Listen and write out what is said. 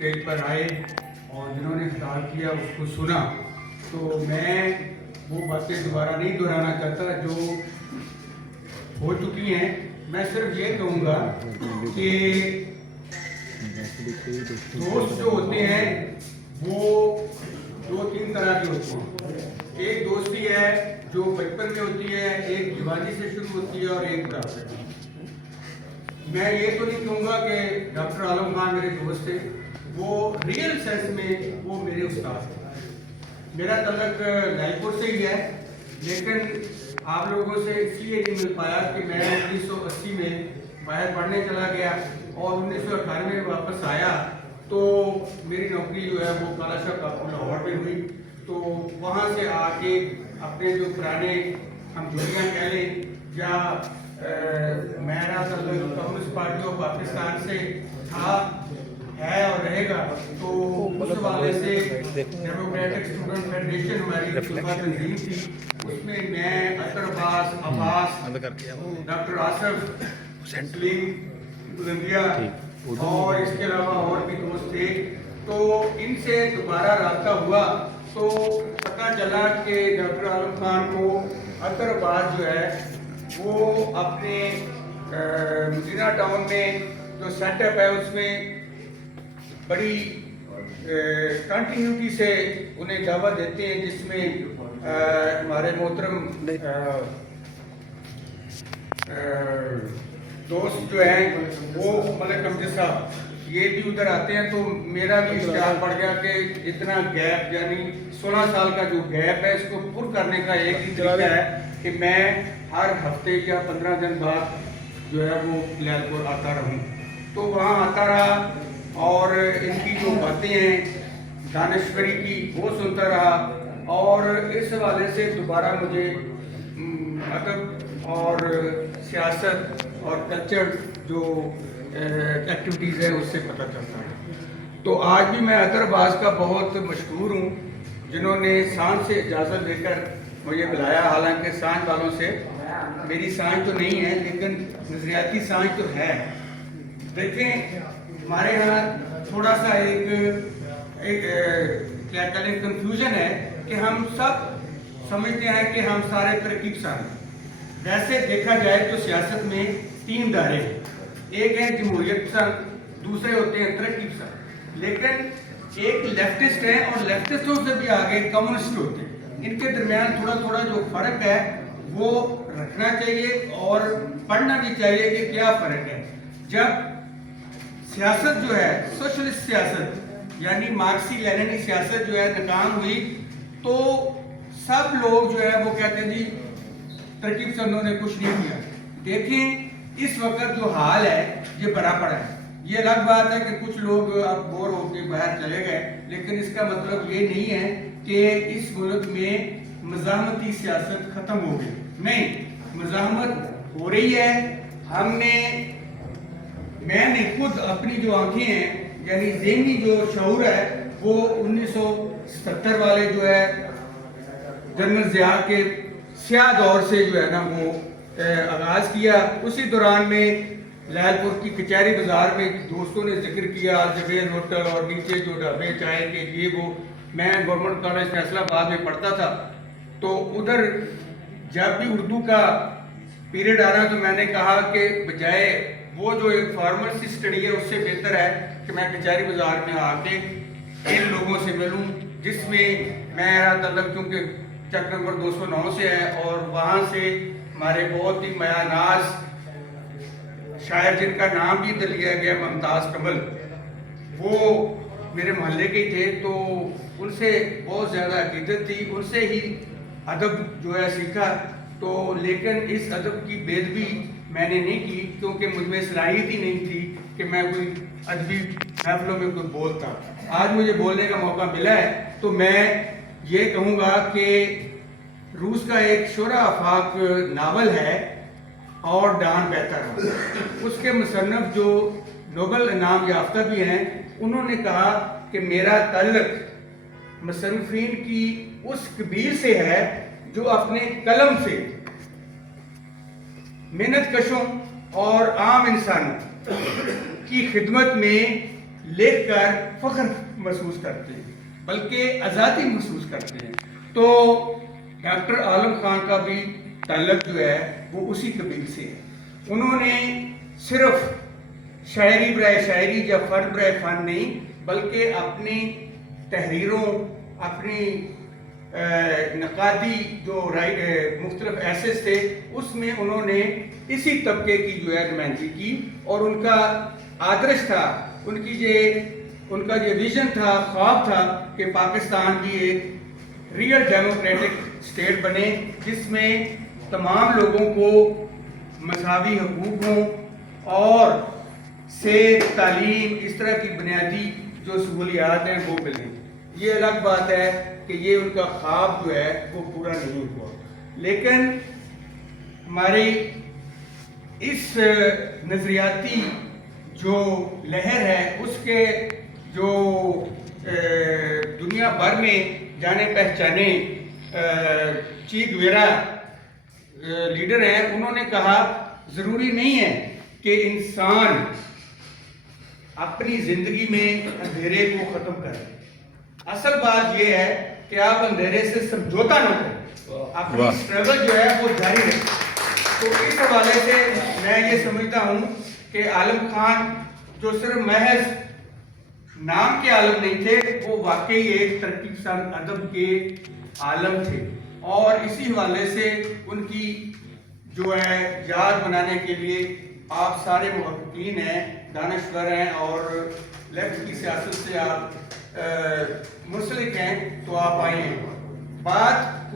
Stage पर आए और जिन्होंने खिताब किया उसको सुना, तो मैं वो बातें दोबारा नहीं दोहराना चाहता जो हो चुकी हैं। मैं सिर्फ ये कहूँगा कि दोस्त जो होते हैं वो दो तीन तरह के होते हैं। एक दोस्ती है जो बचपन में होती है, एक जवानी से शुरू होती है और एक बुढ़ापे में। मैं ये तो नहीं कहूँगा कि डॉक्टर आलम खान मेरे दोस्त थे, वो रियल सेंस में वो मेरे उस्ताद थे। मेरा तल्लक लालपुर से ही है, लेकिन आप लोगों से इसलिए नहीं मिल पाया कि मैं 1980 में बाहर पढ़ने चला गया और 1998 में वापस आया तो मेरी नौकरी जो है वो कालाशाह कापुर लाहौर में हुई। तो वहाँ से आके अपने जो पुराने हम जुड़ियाँ कह लें या मेरा तल्लक कम्युनिस्ट पार्टी ऑफ पाकिस्तान से था, है और रहेगा, तो उस हवाले से डेमोक्रेटिक स्टूडेंट फेडरेशन हमारी तंजीम थी, उसमें मैं अतर अब्बास, डॉक्टर आसफ, सलीम बुलंदिया और इसके अलावा और भी दोस्त थे। तो इनसे दोबारा राब्ता हुआ तो पता चला कि डॉक्टर आलम खान को अतर अब्बास जो है वो अपने मदीना टाउन में जो सेटअप है उसमें बड़ी कंटिन्यूटी से उन्हें दावत देते हैं, जिसमें हमारे मोहतरम दोस्त जो हैं वो मलिक अमजद साहब ये भी उधर आते हैं। तो मेरा भी इश्तिहार पड़ गया कि इतना गैप यानी 16 साल का जो गैप है इसको पुर करने का एक ही तरीका है कि मैं हर हफ्ते या 15 दिन बाद जो है वो लालपुर आता रहूं। तो वहाँ आता रहा और इनकी जो बातें हैं दानिश्वरी की वो सुनता रहा और इस हवाले से दोबारा मुझे अदब और सियासत और कल्चर जो एक्टिविटीज़ है उससे पता चलता है। तो आज भी मैं अतर अब्बास का बहुत मशहूर हूँ जिन्होंने सांझ से इजाज़त देकर मुझे बुलाया। हालांकि सांझ वालों से मेरी सांझ तो नहीं है लेकिन नज़रियाती सांझ तो है। देखें हमारे यहाँ थोड़ा सा एक क्या कहें कंफ्यूजन है कि हम सब समझते हैं कि हम सारे तरक्की पसंद हैं। वैसे देखा जाए तो सियासत में 3 दायरे हैं, एक है जमहूरियत पसंद, दूसरे होते हैं तरक्की पसंद, लेकिन एक लेफ्टिस्ट है और लेफ्टिस्टों से भी आगे कम्युनिस्ट होते हैं। इनके दरमियान थोड़ा थोड़ा जो फर्क है वो रखना चाहिए और पढ़ना भी चाहिए कि क्या फर्क है। जब सियासत जो है सोशलिस्ट सियासत यानी मार्क्सी लेनिनी सियासत जो है नाकाम हुई तो सब लोग जो है वो कहते हैं जी तरक्की पसंदों ने कुछ नहीं किया। देखें इस वक्त जो हाल है ये बड़ा पड़ा है। ये अलग बात है कि कुछ लोग अब बोर होकर बाहर चले गए, लेकिन इसका मतलब ये नहीं है कि इस मुल्क में मज़ाहमती सियासत खत्म हो गई। नहीं, मज़ाहमत हो रही है। मैंने खुद अपनी जो आंखें हैं यानी ज़हनी जो शऊर है वो 1970 वाले जो है जनरल ज़िया के स्याह दौर से जो है ना वो आगाज़ किया। उसी दौरान में लालपुर की कचहरी बाज़ार में दोस्तों ने जिक्र किया जवेद होटल और नीचे जो ढाबे चाय के ये वो। मैं गवर्नमेंट कॉलेज फैसलाबाद में पढ़ता था तो उधर जब भी उर्दू का पीरियड आ रहा तो मैंने कहा कि बजाय वो जो एक फॉर्मल सी स्टडी है उससे बेहतर है कि मैं कचहरी बाज़ार में आके इन लोगों से मिलूं जिसमें मेरा तल्लक चूँकि चक नंबर 209 से है और वहाँ से हमारे बहुत ही मयानाज शायर जिनका नाम भी इधर लिया गया मुमताज़ कमल, वो मेरे मोहल्ले के थे। तो उनसे बहुत ज़्यादा अकीदत थी, उनसे ही अदब जो है सीखा। तो लेकिन इस अदब की बेदबी मैंने नहीं की क्योंकि मुझ में सलाहियत ही नहीं थी कि मैं कोई अदबी महफिलों में कोई बोलता। आज मुझे बोलने का मौका मिला है तो मैं ये कहूँगा कि रूस का एक शुरा आफाक नावल है और डान बेहतर, उसके मुसन्नफ जो नोबल इनाम याफ्ता भी हैं उन्होंने कहा कि मेरा तल्लक मुसन्निफीन की उस कबीर से है जो अपने कलम से मेहनत कशों और आम इंसानों की खिदमत में لکھ کر فخر محسوس کرتے ہیں بلکہ آزادی محسوس کرتے ہیں. تو ڈاکٹر عالم خان کا بھی تعلق جو ہے وہ اسی قبیل سے ہے. انہوں نے صرف شاعری برائے شاعری یا فن برائے فن نہیں بلکہ اپنی تحریروں، اپنی نقادی جو مختلف ایسیز تھے اس میں انہوں نے اسی طبقے کی جو ہے نمائندگی کی. اور ان کا آدرش تھا، ان کا جو ویژن تھا، خواب تھا کہ پاکستان بھی ایک ریئل ڈیموکریٹک اسٹیٹ بنے جس میں تمام لوگوں کو مساوی حقوق ہوں اور صحت، تعلیم، اس طرح کی بنیادی جو سہولیات ہیں وہ ملیں. یہ الگ بات ہے کہ یہ ان کا خواب جو ہے وہ پورا نہیں ہوا. لیکن ہماری اس نظریاتی جو لہر ہے اس کے جو دنیا بھر میں جانے پہچانے چی گویرا لیڈر ہیں، انہوں نے کہا ضروری نہیں ہے کہ انسان اپنی زندگی میں اندھیرے کو ختم کرے. اصل بات یہ ہے کہ آپ اندھیرے سے سمجھوتا نہ کریں، اپنی اسٹرگل جو ہے وہ جاری رکھیں. تو اس حوالے سے میں یہ سمجھتا ہوں کہ عالم خان جو صرف محض نام کے عالم نہیں تھے، وہ واقعی ایک ترقی پسند ادب کے عالم تھے. اور اسی حوالے سے ان کی جو ہے یاد بنانے کے لیے آپ سارے محققین ہیں، دانشور ہیں اور لیفٹ کی سیاست سے آپ منسلک ہیں، تو آپ آئے ہیں. بات